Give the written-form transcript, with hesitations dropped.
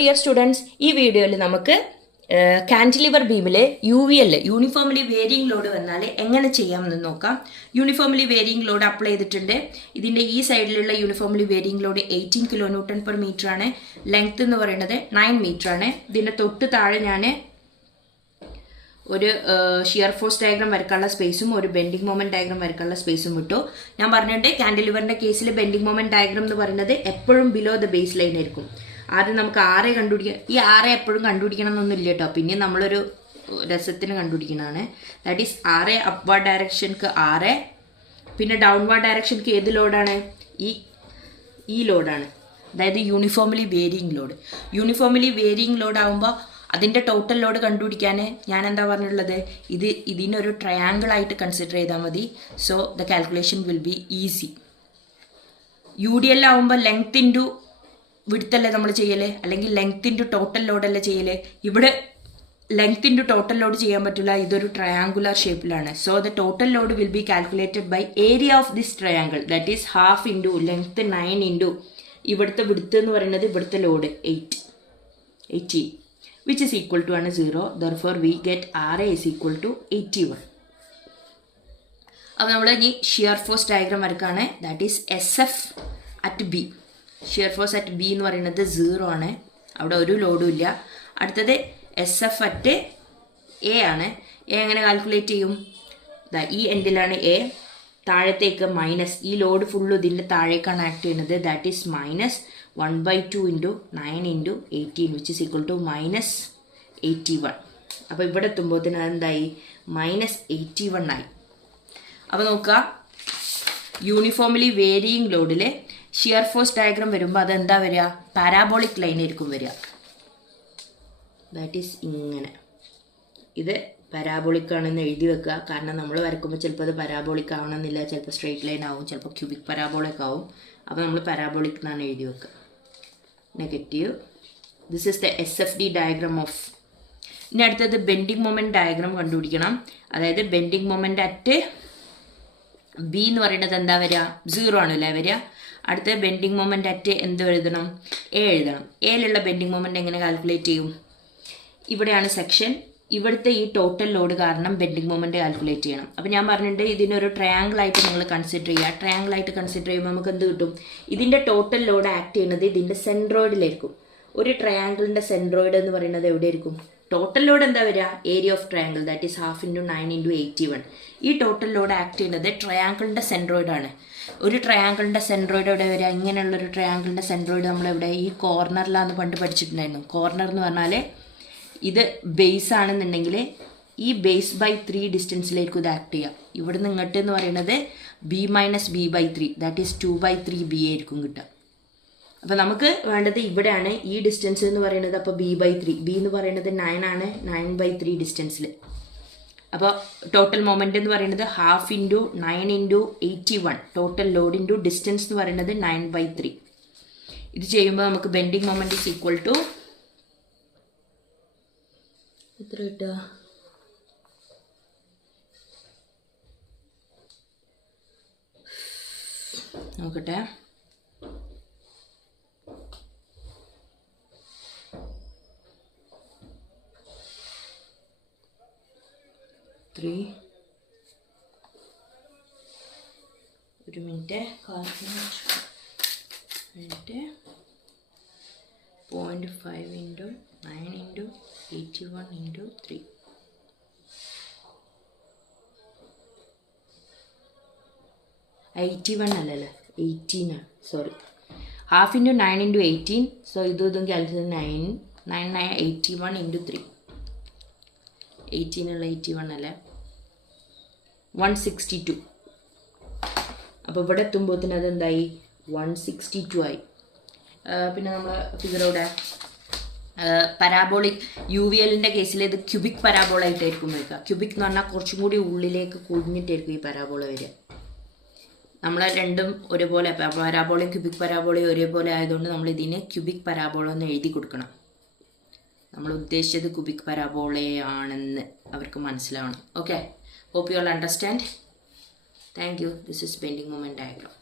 Dear students, ഈ വീഡിയോയിൽ നമുക്ക് കാന്റിലിവർ ബീമിലെ UVL യൂണിഫോംലി വേരിയിങ് ലോഡ് വന്നാൽ എങ്ങനെ ചെയ്യാമെന്ന് നോക്കാം. യൂണിഫോംലി വേരിയിങ് ലോഡ് അപ്ലൈ ചെയ്തിട്ടുണ്ട്. ഇതിൻ്റെ ഈ സൈഡിലുള്ള യൂണിഫോംലി വേരിയിങ് ലോഡ് 18 kN/m ആണ്. ലെങ്ത് എന്ന് പറയുന്നത് 9 മീറ്റർ ആണ്. ഇതിൻ്റെ തൊട്ട് താഴെ ഞാൻ ഒരു ഷിയർ ഫോഴ്സ് ഡയഗ്രാം വരക്കാനുള്ള സ്പേസും ഒരു ബെൻഡിങ് മൊമെന്റ് ഡയഗ്രാം വരക്കാനുള്ള സ്പേസും വിട്ടു. ഞാൻ പറഞ്ഞിട്ടുണ്ട് കാന്റിലിവറിന്റെ കേസിൽ ബെൻഡിങ് മൊമെന്റ് ഡയഗ്രാം എന്ന് പറയുന്നത് എപ്പോഴും ബിലോ ദ ബേസ് ലൈൻ ആയിരിക്കും. ആദ്യം നമുക്ക് ആറെ കണ്ടുപിടിക്കാം. ഈ ആറെ എപ്പോഴും കണ്ടുപിടിക്കണം എന്നൊന്നും ഇല്ല കേട്ടോ, പിന്നെ നമ്മളൊരു രസത്തിന് കണ്ടുപിടിക്കുന്നതാണ്. ദാറ്റ് ഈസ് ആറെ അപ്വാർഡ് ഡയറക്ഷൻക്ക് ആറെ, പിന്നെ ഡൗൺവാർഡ് ഡയറക്ഷൻക്ക് ഏത് ലോഡാണ്? ഈ ലോഡാണ്, അതായത് uniformly varying load. Uniformly varying load ആകുമ്പോൾ അതിൻ്റെ ടോട്ടൽ ലോഡ് കണ്ടുപിടിക്കാൻ ഞാൻ എന്താ പറഞ്ഞിട്ടുള്ളത്, ഇതിനൊരു ട്രയാങ്കിൾ ആയിട്ട് കൺസിഡർ ചെയ്താൽ മതി. So the calculation will be easy. UDL ആകുമ്പോൾ ലെങ്ത് ഇൻറ്റു വിഡ്ത്തല്ലേ നമ്മൾ ചെയ്യല്, അല്ലെങ്കിൽ ലെങ്ത് ഇൻറ്റു ടോട്ടൽ ലോഡല്ലേ ചെയ്യല്. ഇവിടെ ലെങ്ത് ഇൻറ്റു ടോട്ടൽ ലോഡ് ചെയ്യാൻ പറ്റില്ല, ഇതൊരു ട്രയാങ്കുലർ ഷേപ്പിലാണ്. So the total load will be calculated by area of this triangle, that is half into length 9 into ഇവിടുത്തെ വിഡ്ത്ത് എന്ന് പറയുന്നത് ഇവിടുത്തെ load 18 which is equal to 0. Therefore we get RA is equal to 81. അപ്പോൾ നമ്മൾ ഇനി shear force diagram വരക്കാണ്. That is SF at B. Shear force at B എന്ന് പറയുന്നത് 0 ആണ്, അവിടെ ഒരു ലോഡും ഇല്ല. അടുത്തത് SF അറ്റ് A ആണ്. A എങ്ങനെ കാൽക്കുലേറ്റ് ചെയ്യും? ഈ എൻഡിലാണ് A, താഴത്തേക്ക് മൈനസ്, ഈ ലോഡ് ഫുള്ള് ഇതിൻ്റെ താഴേക്കാണ് ആക്ട് ചെയ്യുന്നത്. That is minus 1/2 into 9 into 18 which is equal to minus 81. അപ്പോൾ ഇവിടെ എത്തുമ്പോഴത്തേന് അതെന്തായി? മൈനസ് 81 ആയി. അപ്പോൾ നോക്കുക, യൂണിഫോംലി വേരിയിങ് ലോഡിൽ ഷിയർ ഫോഴ്സ് ഡയഗ്രാം വരുമ്പോൾ അതെന്താ വരിക? പാരാബോളിക് ലൈൻ ആയിരിക്കും വരിക. ദാറ്റ് ഈസ് ഇങ്ങനെ. ഇത് പാരാബോളിക് ആണെന്ന് എഴുതി വെക്കുക, കാരണം നമ്മൾ വരക്കുമ്പോൾ ചിലപ്പോൾ അത് പാരാബോളിക് ആവണമെന്നില്ല, ചിലപ്പോൾ സ്ട്രെയിറ്റ് ലൈൻ ആവും, ചിലപ്പോൾ ക്യൂബിക് പാരാബോളിക് ആവും. അപ്പോൾ നമ്മൾ പാരാബോളിക് എന്നാണ് എഴുതി വെക്കുക. Negative. This is the SFD diagram of. ഇനി അടുത്തത് ബെൻഡിങ് മൊമെന്റ് ഡയഗ്രാം കണ്ടുപിടിക്കണം. അതായത് ബെൻഡിങ് മൊമെന്റ് അറ്റ് B എന്ന് പറയുന്നത് എന്താ വരിക? 0 ആണല്ലേ വരിക. അടുത്ത ബെൻഡിങ് മൊമെന്റ് അറ്റ് എന്ത് എഴുതണം? A എഴുതണം. Aയിലുള്ള ബെൻഡിങ് മൊമെന്റ് എങ്ങനെ കാൽക്കുലേറ്റ് ചെയ്യും? ഇവിടെയാണ് സെക്ഷൻ. ഇവിടുത്തെ ഈ ടോട്ടൽ ലോഡ് കാരണം ബെൻഡിങ് മൊമെന്റ് കാൽക്കുലേറ്റ് ചെയ്യണം. അപ്പോൾ ഞാൻ പറഞ്ഞിട്ടുണ്ട് ഇതിനൊരു ട്രയാങ്കിൾ ആയിട്ട് നിങ്ങൾ കൺസിഡർ ചെയ്യുക. ട്രയാങ്കിൾ ആയിട്ട് കൺസിഡർ ചെയ്യുമ്പോൾ നമുക്ക് എന്ത് കിട്ടും? ഇതിൻ്റെ ടോട്ടൽ ലോഡ് ആക്ട് ചെയ്യുന്നത് ഇതിൻ്റെ സെൻട്രോയിഡിലായിരിക്കും. ഒരു ട്രയാങ്കിളിൻ്റെ സെൻട്രോയിഡ് എന്ന് പറയുന്നത് എവിടെയായിരിക്കും? ടോട്ടൽ ലോഡ് എന്താ വരിക? Area of triangle, that is half into 9 into 81. ഈ ടോട്ടൽ ലോഡ് ആക്ട് ചെയ്യുന്നത് ട്രയാങ്കിളിൻ്റെ സെൻട്രോയിഡാണ്. ഒരു ട്രയാങ്കിളിൻ്റെ സെൻട്രോയിഡ് എവിടെ വരിക? ഇങ്ങനെയുള്ളൊരു ട്രയാങ്കിളിൻ്റെ സെൻട്രോയിഡ് നമ്മളെവിടെ? ഈ കോർണറിലാന്ന് പണ്ട് പഠിച്ചിട്ടുണ്ടായിരുന്നു. കോർണർ എന്ന് പറഞ്ഞാൽ ഇത് ബേസ് ആണെന്നുണ്ടെങ്കിൽ ഈ ബേസ് ബൈ 3 ഡിസ്റ്റൻസിലായിരിക്കും ഇത് ആക്ട് ചെയ്യുക. ഇവിടുന്ന് ഇങ്ങോട്ട് എന്ന് പറയുന്നത് B minus B/3, that is 2/3 B ആയിരിക്കും കിട്ടുക. അപ്പോൾ നമുക്ക് വേണ്ടത് ഇവിടെയാണ് ഈ ഡിസ്റ്റൻസ് എന്ന് പറയുന്നത്. അപ്പോൾ B/3, B എന്ന് പറയുന്നത് 9 ആണ്, 9/3 ഡിസ്റ്റൻസിൽ. അപ്പോൾ ടോട്ടൽ മൊമെന്റ് എന്ന് പറയുന്നത് half into 9 into 81, total load into distance എന്ന് പറയുന്നത് 9/3. ഇത് ചെയ്യുമ്പോൾ നമുക്ക് bending moment is equal to എത്ര കിട്ടുക? നോക്കട്ടെ. ഒരു മിനിറ്റ്, 0.5 ഇൻറ്റു 9 ഇൻറ്റു 81 ഇൻറ്റു 3. അല്ലല്ലോ 18 ആണ്, sorry. Half into 9 into 18. So ഇതും ക്യാൻസൽ 9 81 ഇൻറ്റു 3. 18 ഉള്ള 81 അല്ലേ, 162. അപ്പോൾ ഇവിടെ എത്തുമ്പോഴത്തേന് അതെന്തായി? 162 ആയി. പിന്നെ നമ്മൾ ഫിഗർ ഇവിടെ പരാബോളിക് UVLൻ്റെ കേസിൽ ഇത് ക്യൂബിക് പരാബോളായിട്ടായിരിക്കും വരിക. ക്യൂബിക് എന്ന് പറഞ്ഞാൽ കുറച്ചും കൂടി ഉള്ളിലേക്ക് കുഴിഞ്ഞിട്ടായിരിക്കും ഈ പരാബോള വരിക. നമ്മൾ രണ്ടും ഒരുപോലെ, പരാബോളയും ക്യൂബിക് പരാബോളയും ഒരേപോലെ ആയതുകൊണ്ട് നമ്മൾ ഇതിന് ക്യൂബിക് പരാബോള എന്ന് എഴുതി കൊടുക്കണം. നമ്മൾ ഉദ്ദേശിച്ചത് ക്യൂബിക് പരാബോളയാണെന്ന് അവർക്ക് മനസ്സിലാവണം. Okay, hope you all understand. Thank you. This is bending moment diagram.